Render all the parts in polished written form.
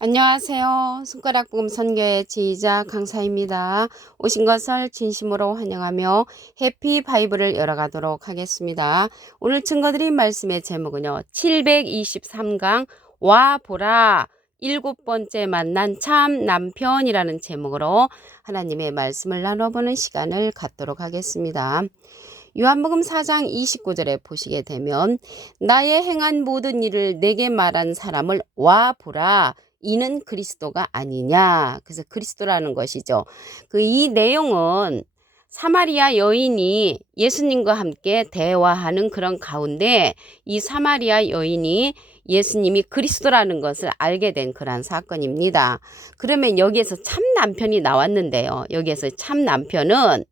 안녕하세요. 손가락복음 선교의 지휘자 강사입니다. 오신 것을 진심으로 환영하며 해피 바이블을 열어가도록 하겠습니다. 오늘 증거드린 말씀의 제목은요. 723강 와 보라 7번째 만난 참 남편이라는 제목으로 하나님의 말씀을 나눠보는 시간을 갖도록 하겠습니다. 요한복음 4장 29절에 보시게 되면 나의 행한 모든 일을 내게 말한 사람을 와 보라 이는 그리스도가 아니냐. 그래서 그리스도라는 것이죠. 이 내용은 사마리아 여인이 예수님과 함께 대화하는 그런 가운데 이 사마리아 여인이 예수님이 그리스도라는 것을 알게 된 그러한 사건입니다. 그러면 여기에서 참 남편이 나왔는데요. 여기에서 참 남편은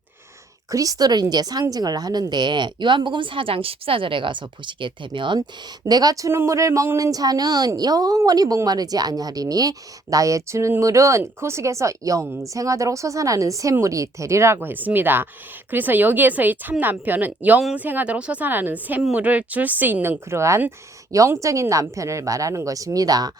그리스도를 이제 상징을 하는데 요한복음 4장 14절에 가서 보시게 되면 내가 주는 물을 먹는 자는 영원히 목마르지 아니하리니 나의 주는 물은 그 속에서 영생하도록 솟아나는 샘물이 되리라고 했습니다. 그래서 여기에서의 참 남편은 영생하도록 솟아나는 샘물을 줄 수 있는 그러한 영적인 남편을 말하는 것입니다.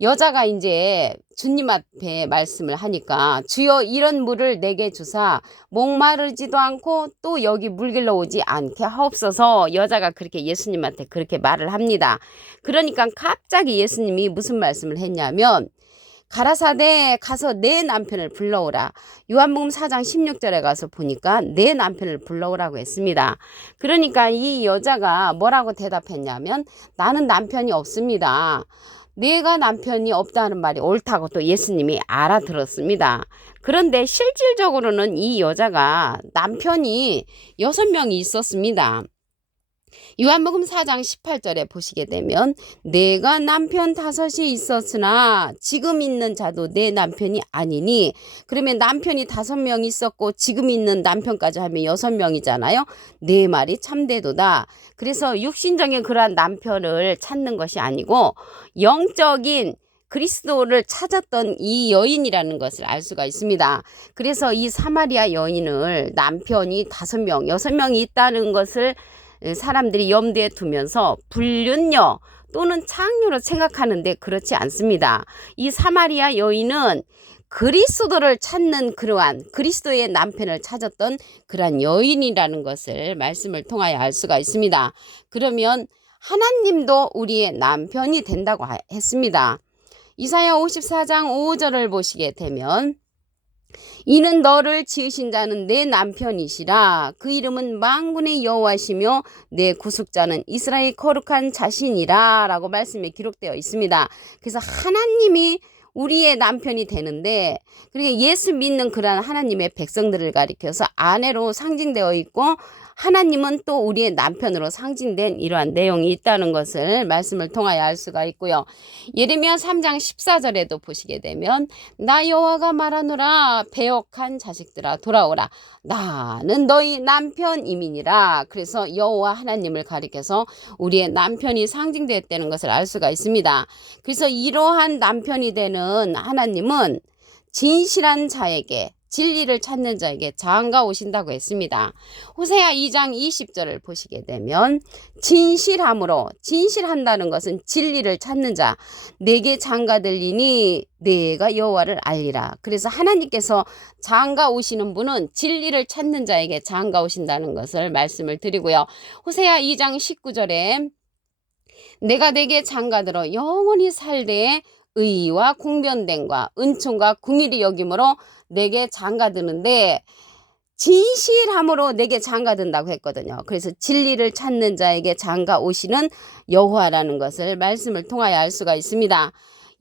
여자가 이제 주님 앞에 말씀을 하니까 주여 이런 물을 내게 주사 목마르지도 않고 또 여기 물길로 오지 않게 하옵소서. 여자가 그렇게 예수님한테 그렇게 말을 합니다. 그러니까 갑자기 예수님이 무슨 말씀을 했냐면 가라사대 가서 내 남편을 불러오라. 요한복음 4장 16절에 가서 보니까 내 남편을 불러오라고 했습니다. 그러니까 이 여자가 뭐라고 대답했냐면 나는 남편이 없습니다. 내가 남편이 없다는 말이 옳다고 또 예수님이 알아들었습니다. 그런데 실질적으로는 이 여자가 남편이 6명이 있었습니다. 요한복음 4장 18절에 보시게 되면 내가 남편 5이 있었으나 지금 있는 자도 내 남편이 아니니 그러면 남편이 5명 있었고 지금 있는 남편까지 하면 6명이잖아요. 내 말이 참되도다. 그래서 육신적인 그러한 남편을 찾는 것이 아니고 영적인 그리스도를 찾았던 이 여인이라는 것을 알 수가 있습니다. 그래서 이 사마리아 여인을 남편이 5명, 6명이 있다는 것을 사람들이 염두에 두면서 불륜녀 또는 창녀로 생각하는데 그렇지 않습니다. 이 사마리아 여인은 그리스도를 찾는 그러한 그리스도의 남편을 찾았던 그러한 여인이라는 것을 말씀을 통하여 알 수가 있습니다. 그러면 하나님도 우리의 남편이 된다고 했습니다. 이사야 54장 5절을 보시게 되면 이는 너를 지으신 자는 내 남편이시라. 그 이름은 만군의 여호와시며 내 구속자는 이스라엘 거룩한 자신이라 라고 말씀에 기록되어 있습니다. 그래서 하나님이 우리의 남편이 되는데 그러니까 예수 믿는 그러한 하나님의 백성들을 가리켜서 아내로 상징되어 있고 하나님은 또 우리의 남편으로 상징된 이러한 내용이 있다는 것을 말씀을 통하여 알 수가 있고요. 예레미야 3장 14절에도 보시게 되면 나 여호와가 말하노라 배역한 자식들아 돌아오라 나는 너희 남편이민이라. 그래서 여호와 하나님을 가리켜서 우리의 남편이 상징되었다는 것을 알 수가 있습니다. 그래서 이러한 남편이 되는 하나님은 진실한 자에게 진리를 찾는 자에게 장가 오신다고 했습니다. 호세아 2장 20절을 보시게 되면 진실함으로 진실한다는 것은 진리를 찾는 자 내게 장가 들리니 내가 여호와를 알리라. 그래서 하나님께서 장가 오시는 분은 진리를 찾는 자에게 장가 오신다는 것을 말씀을 드리고요. 호세아 2장 19절에 내가 내게 장가들어 영원히 살되 의와 공변됨과 은총과 궁일이 여김으로 내게 장가드는데 진실함으로 내게 장가든다고 했거든요. 그래서 진리를 찾는 자에게 장가 오시는 여호와라는 것을 말씀을 통하여 알 수가 있습니다.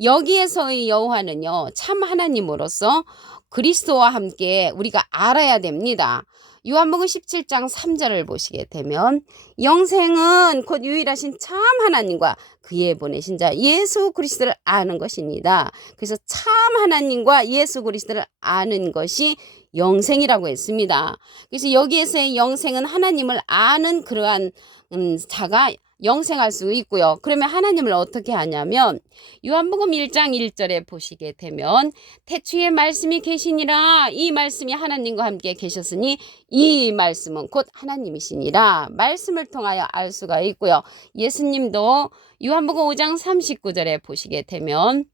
여기에서의 여호와는요 참 하나님으로서 그리스도와 함께 우리가 알아야 됩니다. 요한복음 17장 3절을 보시게 되면 영생은 곧 유일하신 참 하나님과 그의 보내신 자 예수 그리스도를 아는 것입니다. 그래서 참 하나님과 예수 그리스도를 아는 것이 영생이라고 했습니다. 그래서 여기에서의 영생은 하나님을 아는 그러한 자가 영생할 수 있고요. 그러면 하나님을 어떻게 하냐면 요한복음 1장 1절에 보시게 되면 태초에 말씀이 계시니라 이 말씀이 하나님과 함께 계셨으니 이 말씀은 곧 하나님이시니라 말씀을 통하여 알 수가 있고요. 예수님도 요한복음 5장 39절에 보시게 되면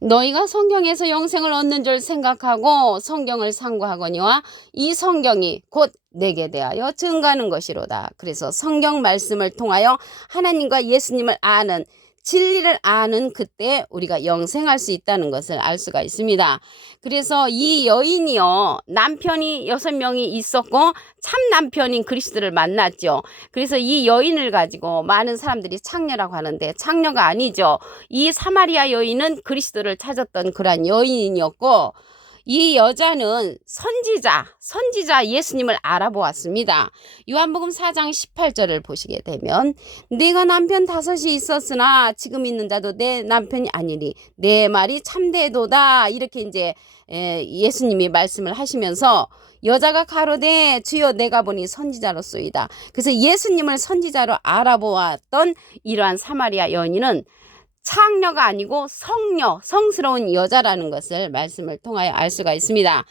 너희가 성경에서 영생을 얻는 줄 생각하고 성경을 상고하거니와 이 성경이 곧 내게 대하여 증거하는 것이로다. 그래서 성경 말씀을 통하여 하나님과 예수님을 아는, 진리를 아는 그때 우리가 영생할 수 있다는 것을 알 수가 있습니다. 그래서 이 여인이요, 남편이 6명이 있었고 참 남편인 그리스도를 만났죠. 그래서 이 여인을 가지고 많은 사람들이 창녀라고 하는데 창녀가 아니죠. 이 사마리아 여인은 그리스도를 찾았던 그러한 여인이었고, 이 여자는 선지자 예수님을 알아보았습니다. 요한복음 4장 18절을 보시게 되면 내가 남편 5이 있었으나 지금 있는 자도 내 남편이 아니니 내 말이 참되도다. 이렇게 이제 예수님이 말씀을 하시면서 여자가 가로되 주여 내가 보니 선지자로소이다. 그래서 예수님을 선지자로 알아보았던 이러한 사마리아 여인은 창녀가 아니고 성스러운 여자라는 것을 말씀을 통하여 알 수가 있습니다.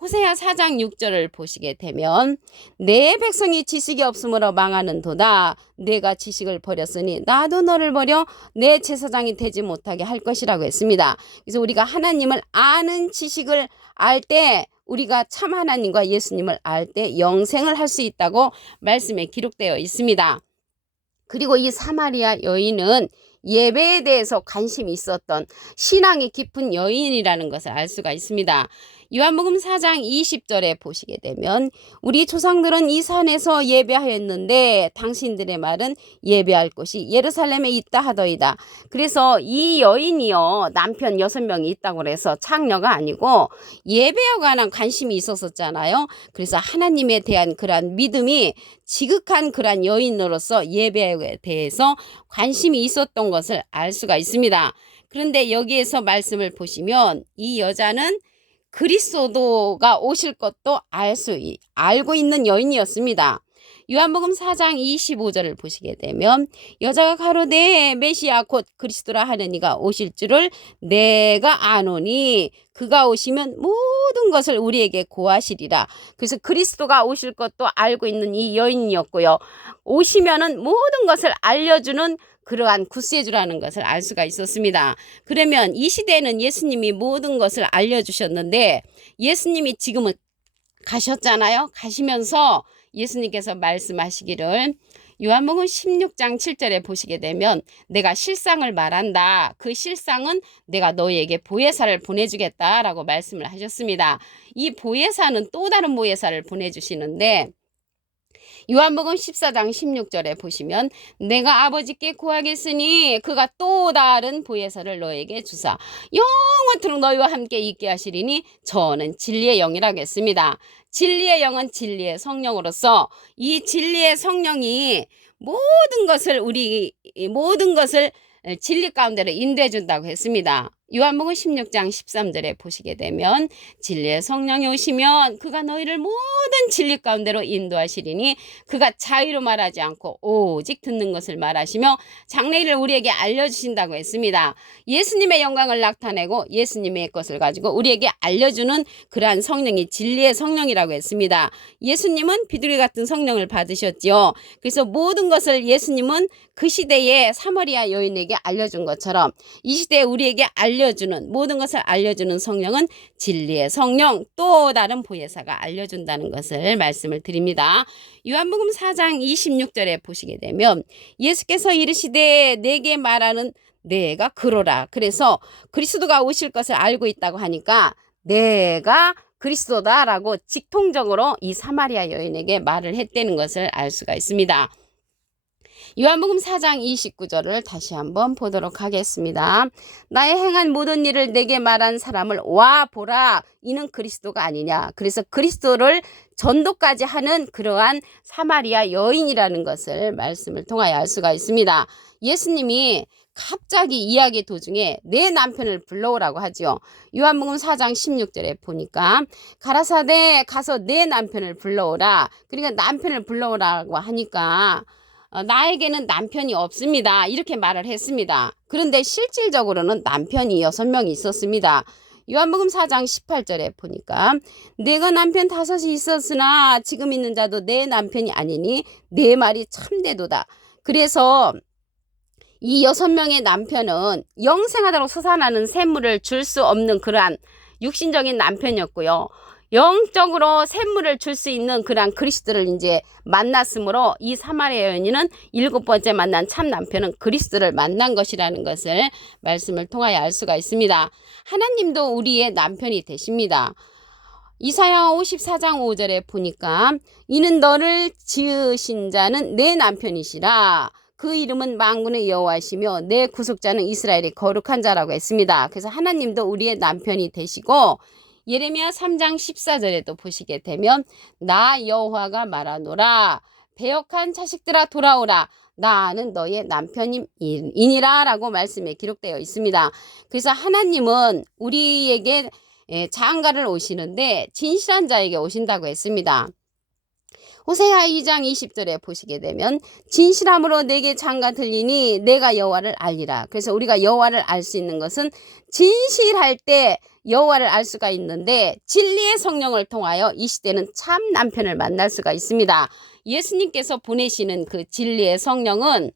호세아 4장 6절을 보시게 되면 내 백성이 지식이 없으므로 망하는도다. 내가 지식을 버렸으니 나도 너를 버려 내 제사장이 되지 못하게 할 것이라고 했습니다. 그래서 우리가 하나님을 아는 지식을 알 때, 우리가 참 하나님과 예수님을 알 때 영생을 할 수 있다고 말씀에 기록되어 있습니다. 그리고 이 사마리아 여인은 예배에 대해서 관심이 있었던 신앙이 깊은 여인이라는 것을 알 수가 있습니다. 요한복음 4장 20절에 보시게 되면 우리 조상들은 이 산에서 예배하였는데 당신들의 말은 예배할 곳이 예루살렘에 있다 하더이다. 그래서 이 여인이요, 남편 6명이 있다고 그래서 창녀가 아니고 예배에 관한 관심이 있었잖아요. 그래서 하나님에 대한 그러한 믿음이 지극한 그러한 여인으로서 예배에 대해서 관심이 있었던 것을 알 수가 있습니다. 그런데 여기에서 말씀을 보시면 이 여자는 그리스도가 오실 것도 알고 있는 여인이었습니다. 요한복음 4장 25절을 보시게 되면 여자가 가로되 메시아 곧 그리스도라 하는 이가 오실 줄을 내가 아노니 그가 오시면 모든 것을 우리에게 고하시리라. 그래서 그리스도가 오실 것도 알고 있는 이 여인이었고요. 오시면은 모든 것을 알려주는 그러한 구세주라는 것을 알 수가 있었습니다. 그러면 이 시대에는 예수님이 모든 것을 알려주셨는데 예수님이 지금은 가셨잖아요. 가시면서 예수님께서 말씀하시기를 요한복음 16장 7절에 보시게 되면 내가 실상을 말한다. 그 실상은 내가 너희에게 보혜사를 보내주겠다라고 말씀을 하셨습니다. 이 보혜사는 또 다른 보혜사를 보내주시는데 요한복음 14장 16절에 보시면 내가 아버지께 구하겠으니 그가 또 다른 보혜사를 너에게 주사 영원토록 너희와 함께 있게 하시리니 저는 진리의 영이라고 했습니다. 진리의 영은 진리의 성령으로서 이 진리의 성령이 모든 것을 진리 가운데로 인도해 준다고 했습니다. 요한복음 16장 13절에 보시게 되면 진리의 성령이 오시면 그가 너희를 모든 진리 가운데로 인도하시리니 그가 자의로 말하지 않고 오직 듣는 것을 말하시며 장래일을 우리에게 알려주신다고 했습니다. 예수님의 영광을 나타내고 예수님의 것을 가지고 우리에게 알려주는 그러한 성령이 진리의 성령이라고 했습니다. 예수님은 비둘기 같은 성령을 받으셨지요. 그래서 모든 것을 예수님은 그 시대에 사마리아 여인에게 알려준 것처럼 이 시대에 우리에게 모든 것을 알려주는 성령은 진리의 성령, 또 다른 보혜사가 알려준다는 것을 말씀을 드립니다. 요한복음 4장 26절에 보시게 되면 예수께서 이르시되 내게 말하는 내가 그로라. 그래서 그리스도가 오실 것을 알고 있다고 하니까 내가 그리스도다라고 직통적으로 이 사마리아 여인에게 말을 했다는 것을 알 수가 있습니다. 요한복음 4장 29절을 다시 한번 보도록 하겠습니다. 나의 행한 모든 일을 내게 말한 사람을 와 보라. 이는 그리스도가 아니냐. 그래서 그리스도를 전도까지 하는 그러한 사마리아 여인이라는 것을 말씀을 통하여 알 수가 있습니다. 예수님이 갑자기 이야기 도중에 내 남편을 불러오라고 하죠. 요한복음 4장 16절에 보니까 가라사대 가서 내 남편을 불러오라. 그러니까 남편을 불러오라고 하니까 나에게는 남편이 없습니다. 이렇게 말을 했습니다. 그런데 실질적으로는 남편이 6명이 있었습니다. 요한복음 4장 18절에 보니까 내가 남편 5이 있었으나 지금 있는 자도 내 남편이 아니니 내 말이 참되도다. 그래서 이 6명의 남편은 영생하도록 솟아나는 샘물을 줄 수 없는 그러한 육신적인 남편이었고요. 영적으로 샘물을 줄 수 있는 그러한 그리스도를 이제 만났으므로 이 사마리아 여인은 7번째 만난 참 남편은 그리스도를 만난 것이라는 것을 말씀을 통하여 알 수가 있습니다. 하나님도 우리의 남편이 되십니다. 이사야 54장 5절에 보니까 이는 너를 지으신 자는 내 남편이시라. 그 이름은 만군의 여호와시며 내 구속자는 이스라엘의 거룩한 자라고 했습니다. 그래서 하나님도 우리의 남편이 되시고 예레미야 3장 14절에도 보시게 되면 나 여호와가 말하노라 배역한 자식들아 돌아오라 나는 너의 남편이니라 라고 말씀에 기록되어 있습니다. 그래서 하나님은 우리에게 장가를 오시는데 진실한 자에게 오신다고 했습니다. 호세아 2장 20절에 보시게 되면 진실함으로 내게 장가 들리니 내가 여호와를 알리라. 그래서 우리가 여호와를 알 수 있는 것은 진실할 때 여호와를 알 수가 있는데 진리의 성령을 통하여 이 시대는 참 남편을 만날 수가 있습니다. 예수님께서 보내시는 그 진리의 성령은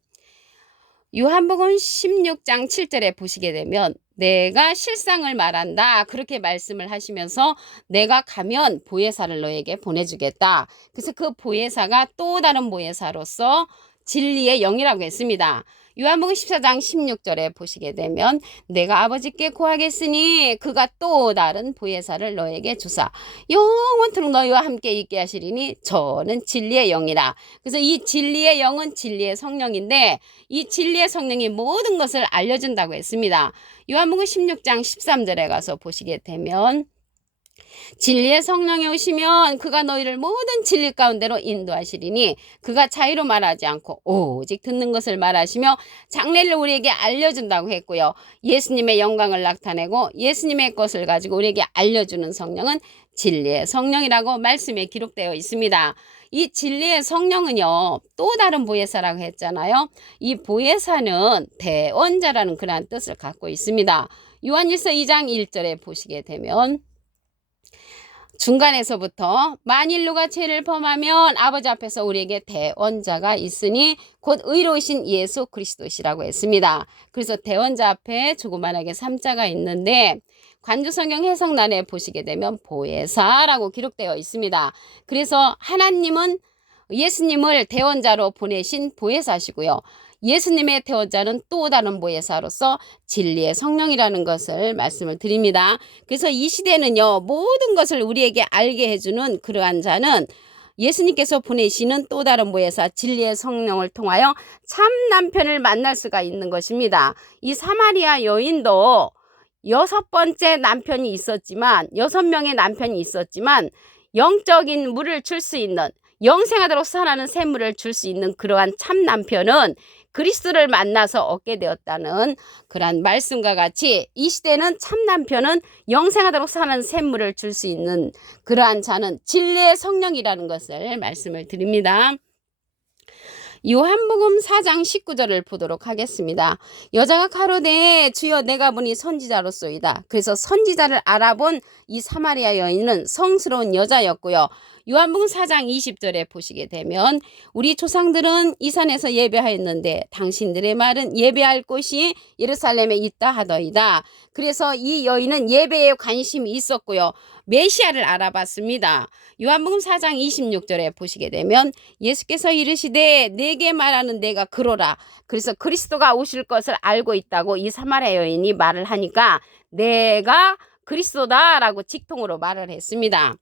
요한복음 16장 7절에 보시게 되면 내가 실상을 말한다 그렇게 말씀을 하시면서 내가 가면 보혜사를 너에게 보내주겠다. 그래서 그 보혜사가 또 다른 보혜사로서 진리의 영이라고 했습니다. 요한복음 14장 16절에 보시게 되면 내가 아버지께 구하겠으니 그가 또 다른 보혜사를 너에게 주사 영원토록 너희와 함께 있게 하시리니 저는 진리의 영이라. 그래서 이 진리의 영은 진리의 성령인데 이 진리의 성령이 모든 것을 알려준다고 했습니다. 요한복음 16장 13절에 가서 보시게 되면 진리의 성령이 오시면 그가 너희를 모든 진리 가운데로 인도하시리니 그가 자유로 말하지 않고 오직 듣는 것을 말하시며 장래를 우리에게 알려준다고 했고요. 예수님의 영광을 나타내고 예수님의 것을 가지고 우리에게 알려주는 성령은 진리의 성령이라고 말씀에 기록되어 있습니다. 이 진리의 성령은요 또 다른 보혜사라고 했잖아요. 이 보혜사는 대언자라는 그러한 뜻을 갖고 있습니다. 요한일서 2장 1절에 보시게 되면 중간에서부터 만일 누가 죄를 범하면 아버지 앞에서 우리에게 대언자가 있으니 곧 의로우신 예수 그리스도시라고 했습니다. 그래서 대언자 앞에 조그만하게 3자가 있는데 관주성경 해석란에 보시게 되면 보혜사라고 기록되어 있습니다. 그래서 하나님은 예수님을 대언자로 보내신 보혜사시고요. 예수님의 대언자는 또 다른 보혜사로서 진리의 성령이라는 것을 말씀을 드립니다. 그래서 이 시대는요 모든 것을 우리에게 알게 해주는 그러한 자는 예수님께서 보내시는 또 다른 보혜사 진리의 성령을 통하여 참 남편을 만날 수가 있는 것입니다. 이 사마리아 여인도 6번째 남편이 있었지만 6명의 남편이 있었지만 영적인 물을 줄 수 있는 영생하도록 살아나는 샘물을 줄 수 있는 그러한 참 남편은 그리스도를 만나서 얻게 되었다는 그러한 말씀과 같이 이 시대는 참 남편은 영생하도록 사는 샘물을 줄 수 있는 그러한 자는 진리의 성령이라는 것을 말씀을 드립니다. 요한복음 4장 19절을 보도록 하겠습니다. 여자가 가로되 주여 내가 보니 선지자로소이다. 그래서 선지자를 알아본 이 사마리아 여인은 성스러운 여자였고요. 요한복음 4장 20절에 보시게 되면 우리 조상들은 이 산에서 예배하였는데 당신들의 말은 예배할 곳이 예루살렘에 있다 하더이다. 그래서 이 여인은 예배에 관심이 있었고요. 메시아를 알아봤습니다. 요한복음 4장 26절에 보시게 되면 예수께서 이르시되 내게 말하는 내가 그로라. 그래서 그리스도가 오실 것을 알고 있다고 이 사마리아 여인이 말을 하니까 내가 그리스도다라고 직통으로 말을 했습니다.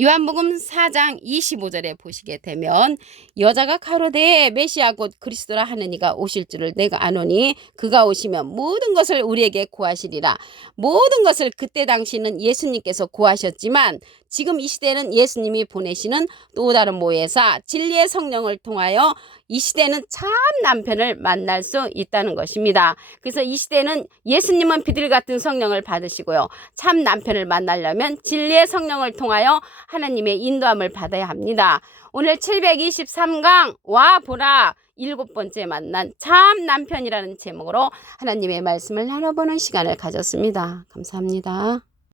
요한복음 4장 25절에 보시게 되면 여자가 가로되 메시아 곧 그리스도라 하는 이가 오실 줄을 내가 아노니 그가 오시면 모든 것을 우리에게 구하시리라. 모든 것을 그때 당시는 예수님께서 구하셨지만 지금 이 시대는 예수님이 보내시는 또 다른 보혜사 진리의 성령을 통하여 이 시대는 참 남편을 만날 수 있다는 것입니다. 그래서 이 시대는 예수님은 비둘기 같은 성령을 받으시고요. 참 남편을 만나려면 진리의 성령을 통하여 하나님의 인도함을 받아야 합니다. 오늘 723강 와 보라 7번째 만난 참 남편이라는 제목으로 하나님의 말씀을 나눠보는 시간을 가졌습니다. 감사합니다.